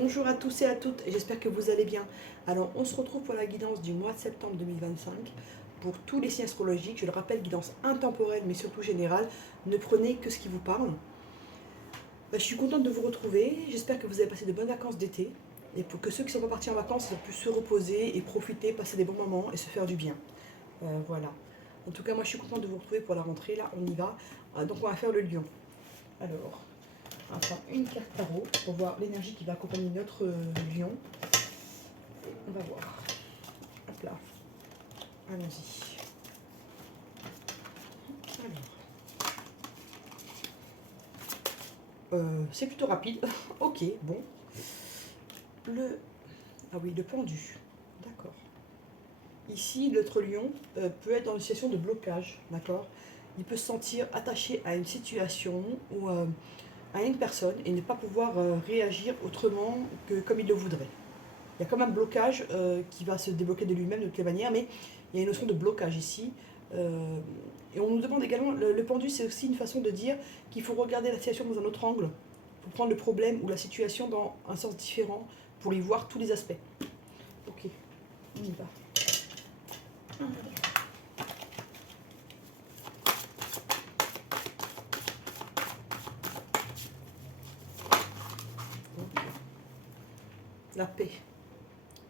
Bonjour à tous et à toutes, et j'espère que vous allez bien. Alors, on se retrouve pour la guidance du mois de septembre 2025 pour tous les signes astrologiques. Je le rappelle, guidance intemporelle mais surtout générale. Ne prenez que ce qui vous parle. Je suis contente de vous retrouver. J'espère que vous avez passé de bonnes vacances d'été et pour que ceux qui ne sont pas partis en vacances puissent se reposer et profiter, passer des bons moments et se faire du bien. Voilà. En tout cas, moi, je suis contente de vous retrouver pour la rentrée. Là, on y va. Donc, on va faire le lion. Alors, on va prendre une carte tarot pour voir l'énergie qui va accompagner notre lion. On va voir. Hop là. Allons-y. Alors. C'est plutôt rapide. Ok, bon. Ah oui, le pendu. D'accord. Ici, notre lion peut être dans une situation de blocage. D'accord. Il peut se sentir attaché à une situation ou à une personne et ne pas pouvoir réagir autrement que comme il le voudrait. Il y a comme un blocage qui va se débloquer de lui-même de toutes les manières, mais il y a une notion de blocage ici. Et on nous demande également, le pendu, c'est aussi une façon de dire qu'il faut regarder la situation dans un autre angle, pour prendre le problème ou la situation dans un sens différent, pour y voir tous les aspects. Ok, on y va. La paix.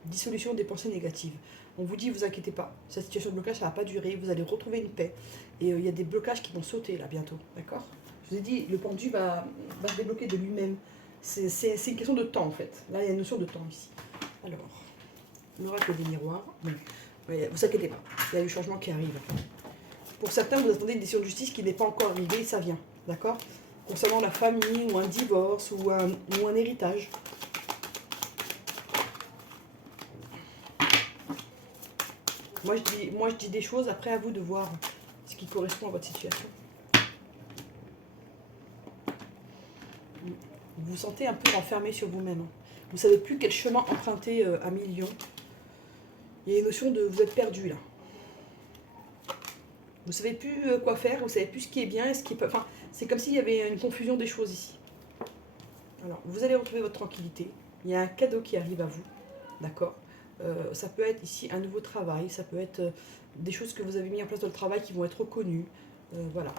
Dissolution des pensées négatives. On vous dit, vous inquiétez pas, cette situation de blocage, ça ne va pas durer, vous allez retrouver une paix. Et il y a des blocages qui vont sauter là bientôt, d'accord? Je vous ai dit, le pendu va se débloquer de lui-même. C'est une question de temps en fait. Là, il y a une notion de temps ici. Alors, l'oracle des miroirs. Bon, vous inquiétez pas, il y a du changement qui arrive. Pour certains, vous attendez une décision de justice qui n'est pas encore arrivée, ça vient, d'accord? Concernant la famille, ou un divorce, ou un héritage. Moi je dis des choses, après à vous de voir ce qui correspond à votre situation. Vous vous sentez un peu renfermé sur vous-même. Vous ne savez plus quel chemin emprunter à millions. Il y a une notion de vous êtes perdu là. Vous ne savez plus quoi faire, vous ne savez plus ce qui est bien et ce qui est pas. Enfin, c'est comme s'il y avait une confusion des choses ici. Alors, vous allez retrouver votre tranquillité. Il y a un cadeau qui arrive à vous. D'accord. Ça peut être ici un nouveau travail, ça peut être des choses que vous avez mis en place dans le travail qui vont être reconnues. Voilà.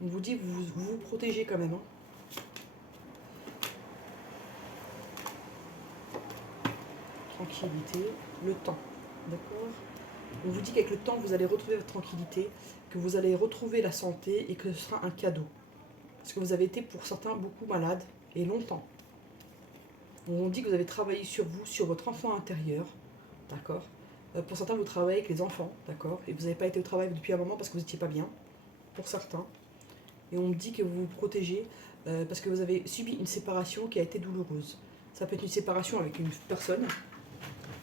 On vous dit, vous vous protégez quand même. Tranquillité, le temps. D'accord. On vous dit qu'avec le temps, vous allez retrouver votre tranquillité, que vous allez retrouver la santé et que ce sera un cadeau. Parce que vous avez été pour certains beaucoup malades et longtemps. On dit que vous avez travaillé sur vous, sur votre enfant intérieur, d'accord. Pour certains, vous travaillez avec les enfants, d'accord. Et vous n'avez pas été au travail depuis un moment parce que vous n'étiez pas bien, pour certains. Et on me dit que vous vous protégez parce que vous avez subi une séparation qui a été douloureuse. Ça peut être une séparation avec une personne,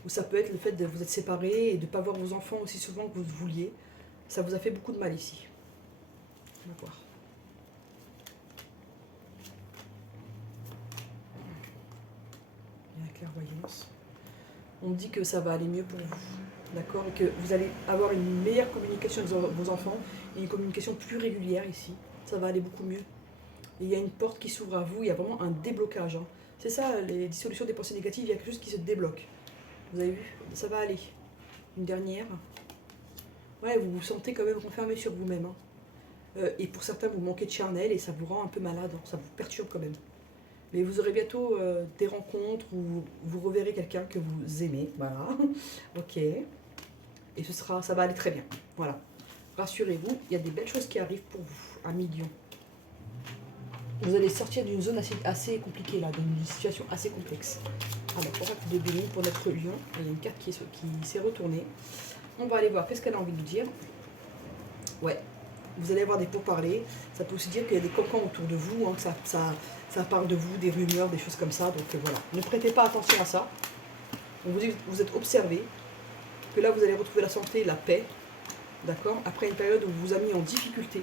ou ça peut être le fait de vous être séparés et de ne pas voir vos enfants aussi souvent que vous vouliez. Ça vous a fait beaucoup de mal ici. On va voir. Clairvoyance. On dit que ça va aller mieux pour vous, d'accord, et que vous allez avoir une meilleure communication avec vos enfants et une communication plus régulière ici. Ça va aller beaucoup mieux. Et il y a une porte qui s'ouvre à vous, il y a vraiment un déblocage. C'est ça, les dissolutions des pensées négatives, il y a quelque chose qui se débloque. Vous avez vu, ça va aller. Une dernière. Ouais, vous vous sentez quand même renfermé sur vous-même. Et pour certains, vous manquez de charnel et ça vous rend un peu malade, ça vous perturbe quand même. Mais vous aurez bientôt des rencontres où vous reverrez quelqu'un que vous aimez. Voilà. Ok. Et ça va aller très bien. Voilà. Rassurez-vous, il y a des belles choses qui arrivent pour vous. 1 million. Vous allez sortir d'une zone assez compliquée, là, d'une situation assez complexe. Alors, oracle de béni pour notre lion. Il y a une carte qui s'est retournée. On va aller voir qu'est-ce qu'elle a envie de nous dire. Ouais. Vous allez avoir des pourparlers. Ça peut aussi dire qu'il y a des cocons autour de vous, que ça parle de vous, des rumeurs, des choses comme ça. Donc voilà, ne prêtez pas attention à ça. On vous dit que vous êtes observé, que là vous allez retrouver la santé, la paix, d'accord. Après une période où vous vous a mis en difficulté,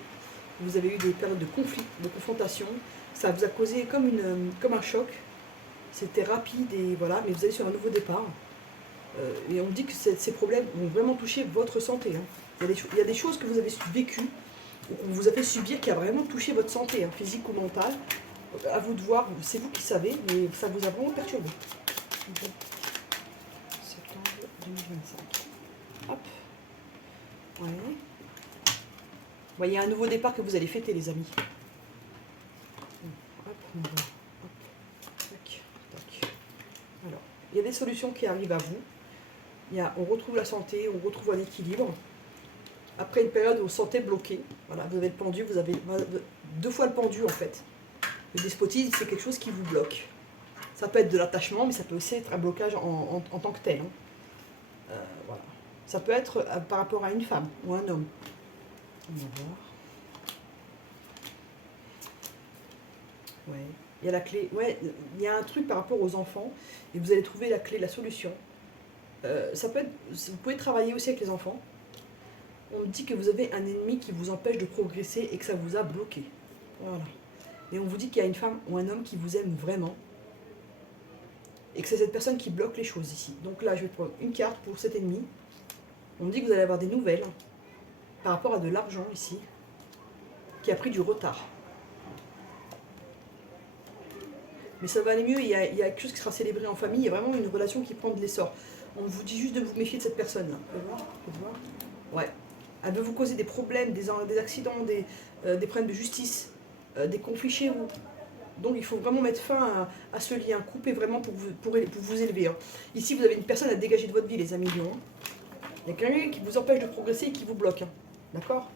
vous avez eu des périodes de conflit, de confrontation, ça vous a causé comme un choc. C'était rapide et voilà, mais vous allez sur un nouveau départ. Et on dit que ces problèmes vont vraiment toucher votre santé. Il y a des choses que vous avez vécues, ou qu'on vous a fait subir, qui a vraiment touché votre santé, physique ou mentale. À vous de voir, c'est vous qui savez, mais ça vous a vraiment perturbé. Septembre 2025. Hop. Ouais. Il y a un nouveau départ que vous allez fêter, les amis. Hop, on va. Hop. Tac, tac. Alors, il y a des solutions qui arrivent à vous. On retrouve la santé, on retrouve un équilibre. Après une période où vous vous sentez bloqué, voilà, vous avez le pendu, vous avez 2 fois le pendu en fait. Le despotisme, c'est quelque chose qui vous bloque. Ça peut être de l'attachement, mais ça peut aussi être un blocage en tant que tel. Hein. Voilà. Ça peut être par rapport à une femme ou un homme. On va voir. Ouais. Il y a la clé. Ouais, il y a un truc par rapport aux enfants, et vous allez trouver la clé, la solution. Ça peut être, vous pouvez travailler aussi avec les enfants. On me dit que vous avez un ennemi qui vous empêche de progresser et que ça vous a bloqué. Voilà. Et on vous dit qu'il y a une femme ou un homme qui vous aime vraiment. Et que c'est cette personne qui bloque les choses ici. Donc là, je vais prendre une carte pour cet ennemi. On me dit que vous allez avoir des nouvelles par rapport à de l'argent ici, qui a pris du retard. Mais ça va aller mieux, il y a quelque chose qui sera célébré en famille, il y a vraiment une relation qui prend de l'essor. On vous dit juste de vous méfier de cette personne-là. Vous pouvez voir, ouais. Elle veut vous causer des problèmes, des accidents, des problèmes de justice, des conflits chez vous. Donc il faut vraiment mettre fin à ce lien, couper vraiment pour vous élever. Hein. Ici, vous avez une personne à dégager de votre vie, les amis lions. Il y a quelqu'un qui vous empêche de progresser et qui vous bloque. Hein. D'accord?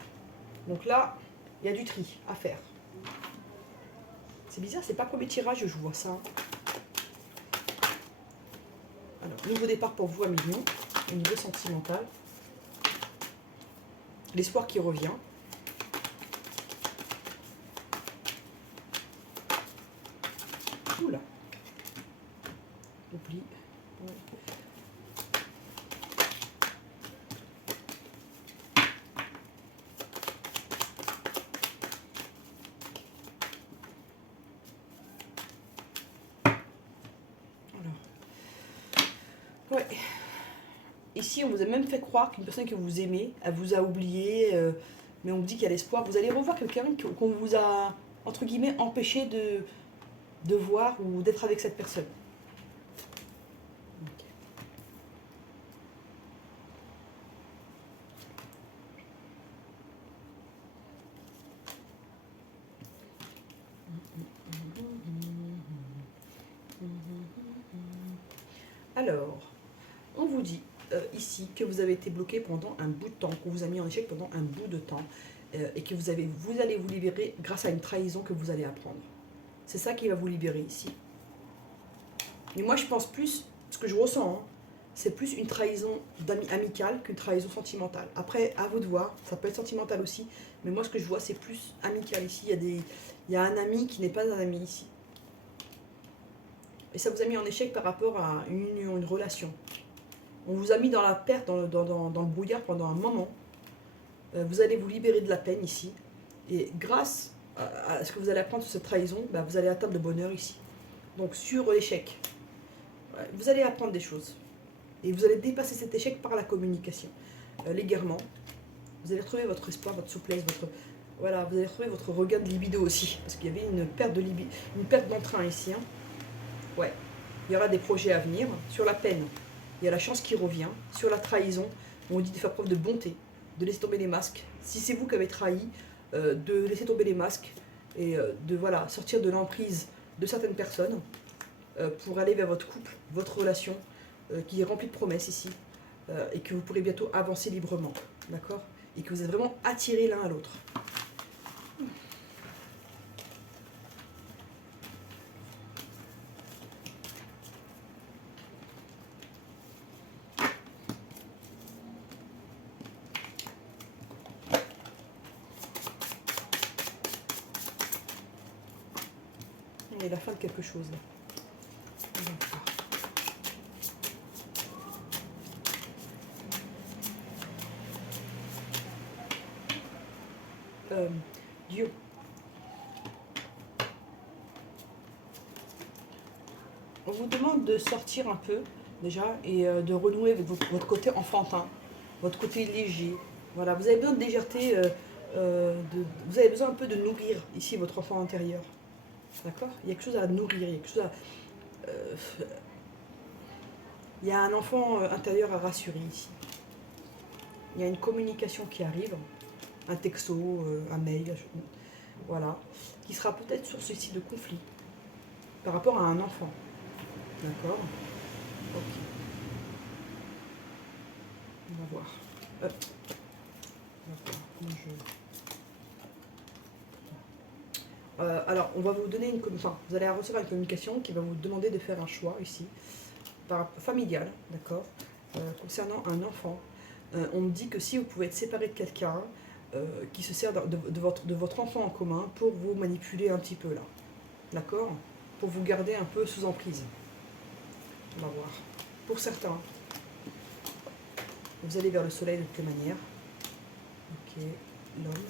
Donc là, il y a du tri à faire. C'est bizarre, c'est pas premier tirage, je vois ça. Alors, nouveau départ pour vous, amis lions, au niveau sentimental. L'espoir qui revient. Oula. Oublie. Ouais. Ouais. Ici, on vous a même fait croire qu'une personne que vous aimez, elle vous a oublié, mais on vous dit qu'il y a l'espoir. Vous allez revoir quelqu'un qu'on vous a, entre guillemets, empêché de voir ou d'être avec cette personne. Okay. Alors, on vous dit ici que vous avez été bloqué pendant un bout de temps, qu'on vous a mis en échec pendant un bout de temps, et que vous allez vous libérer grâce à une trahison que vous allez apprendre. C'est ça qui va vous libérer ici. Mais moi, je pense plus, ce que je ressens, hein, c'est plus une trahison amicale qu'une trahison sentimentale. Après, à vous de voir, ça peut être sentimental aussi, mais moi, ce que je vois, c'est plus amical ici. Il y a un ami qui n'est pas un ami ici. Et ça vous a mis en échec par rapport à une union, une relation. On vous a mis dans la perte, dans le brouillard pendant un moment. Vous allez vous libérer de la peine ici. Et grâce à ce que vous allez apprendre sur cette trahison, bah, vous allez atteindre le bonheur ici. Donc sur l'échec, vous allez apprendre des choses. Et vous allez dépasser cet échec par la communication. Légèrement, vous allez retrouver votre espoir, votre souplesse, voilà, vous allez retrouver votre regain de libido aussi. Parce qu'il y avait une perte de libido, une perte d'entrain ici. Hein. Ouais, il y aura des projets à venir. Sur la peine, il y a la chance qui revient. Sur la trahison, on vous dit de faire preuve de bonté, de laisser tomber les masques. Si c'est vous qui avez trahi, de laisser tomber les masques et de voilà, sortir de l'emprise de certaines personnes pour aller vers votre couple, votre relation qui est remplie de promesses ici et que vous pourrez bientôt avancer librement, d'accord? Et que vous êtes vraiment attirés l'un à l'autre. Il y a la fin de quelque chose là. Dieu. On vous demande de sortir un peu déjà et de renouer avec votre côté enfantin, votre côté léger. Voilà, vous avez besoin de légèreté, vous avez besoin un peu de nourrir ici votre enfant intérieur. D'accord? Il y a quelque chose à nourrir, il y a quelque chose à... euh, il y a un enfant intérieur à rassurer ici. Il y a une communication qui arrive, un texto, un mail, voilà, qui sera peut-être source ici de conflit par rapport à un enfant. D'accord? Ok, on va voir. Hop. D'accord. Alors, on va vous donner enfin, vous allez recevoir une communication qui va vous demander de faire un choix ici, familial, d'accord, concernant un enfant. On me dit que si vous pouvez être séparé de quelqu'un qui se sert de votre enfant en commun pour vous manipuler un petit peu là, d'accord, pour vous garder un peu sous emprise. On va voir. Pour certains, vous allez vers le soleil de quelle manière. Ok, l'homme.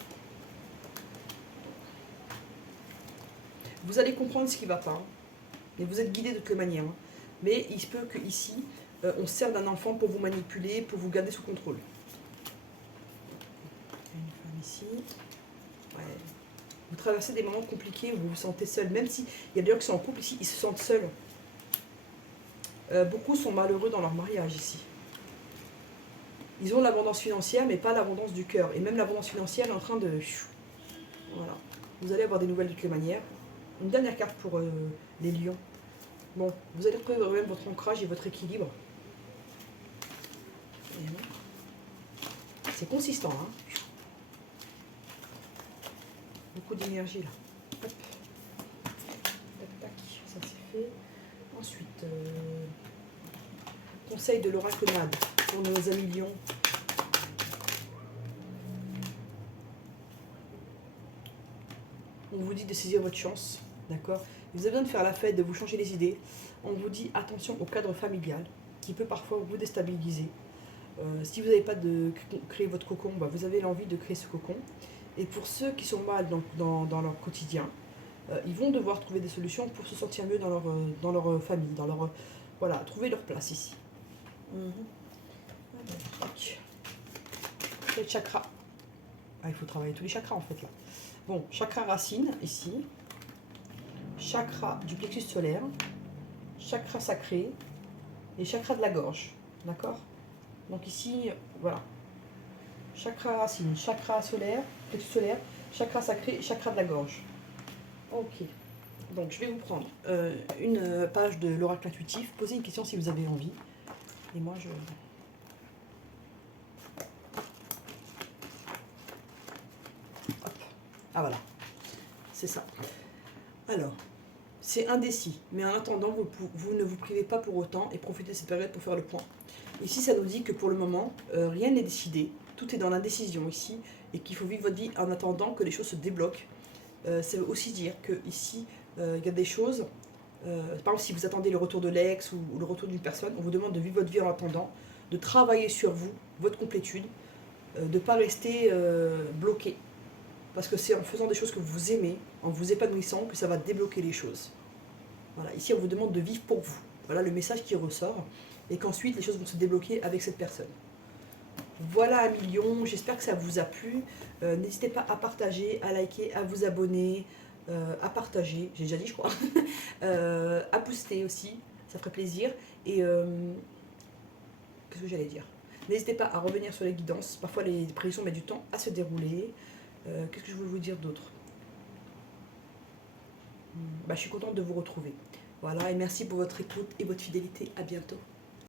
Vous allez comprendre ce qui ne va pas, mais vous êtes guidé de quelle manière. Mais il se peut qu'ici, on se sert d'un enfant pour vous manipuler, pour vous garder sous contrôle. Une femme ici. Ouais. Vous traversez des moments compliqués où vous vous sentez seul, même s'il y a des gens qui sont en couple ici, ils se sentent seuls. Beaucoup sont malheureux dans leur mariage ici. Ils ont l'abondance financière, mais pas l'abondance du cœur. Et même l'abondance financière est en train de... Voilà. Vous allez avoir des nouvelles de toutes les manières. Une dernière carte pour les lions. Bon, vous allez retrouver même votre ancrage et votre équilibre. C'est consistant, hein. Beaucoup d'énergie là. Hop. Tac, tac, ça c'est fait. Ensuite, conseil de l'oracle Mad pour nos amis lions. On vous dit de saisir votre chance, d'accord? Vous avez besoin de faire la fête, de vous changer les idées. On vous dit attention au cadre familial qui peut parfois vous déstabiliser. Si vous n'avez pas de créer votre cocon, bah vous avez l'envie de créer ce cocon. Et pour ceux qui sont mal dans leur quotidien, ils vont devoir trouver des solutions pour se sentir mieux dans leur famille, voilà, trouver leur place ici. Les chakras. Ah, il faut travailler tous les chakras en fait là. Bon, chakra racine ici, chakra du plexus solaire, chakra sacré et chakra de la gorge. D'accord? Donc ici, voilà. Chakra racine, chakra solaire, plexus solaire, chakra sacré, chakra de la gorge. Ok. Donc je vais vous prendre une page de l'oracle intuitif, posez une question si vous avez envie. Et moi je... Hop. Ah voilà. C'est ça. Alors, c'est indécis, mais en attendant, vous ne vous privez pas pour autant et profitez de cette période pour faire le point. Ici, ça nous dit que pour le moment, rien n'est décidé, tout est dans l'indécision ici, et qu'il faut vivre votre vie en attendant que les choses se débloquent. Ça veut aussi dire que ici, il y a des choses, par exemple, si vous attendez le retour de l'ex ou le retour d'une personne, on vous demande de vivre votre vie en attendant, de travailler sur vous, votre complétude, de ne pas rester bloqué. Parce que c'est en faisant des choses que vous aimez, en vous épanouissant, que ça va débloquer les choses. Voilà, ici on vous demande de vivre pour vous. Voilà le message qui ressort. Et qu'ensuite les choses vont se débloquer avec cette personne. Voilà un million, j'espère que ça vous a plu. N'hésitez pas à partager, à liker, à vous abonner, à partager, j'ai déjà dit je crois. À booster aussi, ça ferait plaisir. Et qu'est-ce que j'allais dire? N'hésitez pas à revenir sur les guidances. Parfois les prévisions mettent du temps à se dérouler. Qu'est-ce que je voulais vous dire d'autre? Je suis contente de vous retrouver. Voilà, et merci pour votre écoute et votre fidélité. À bientôt.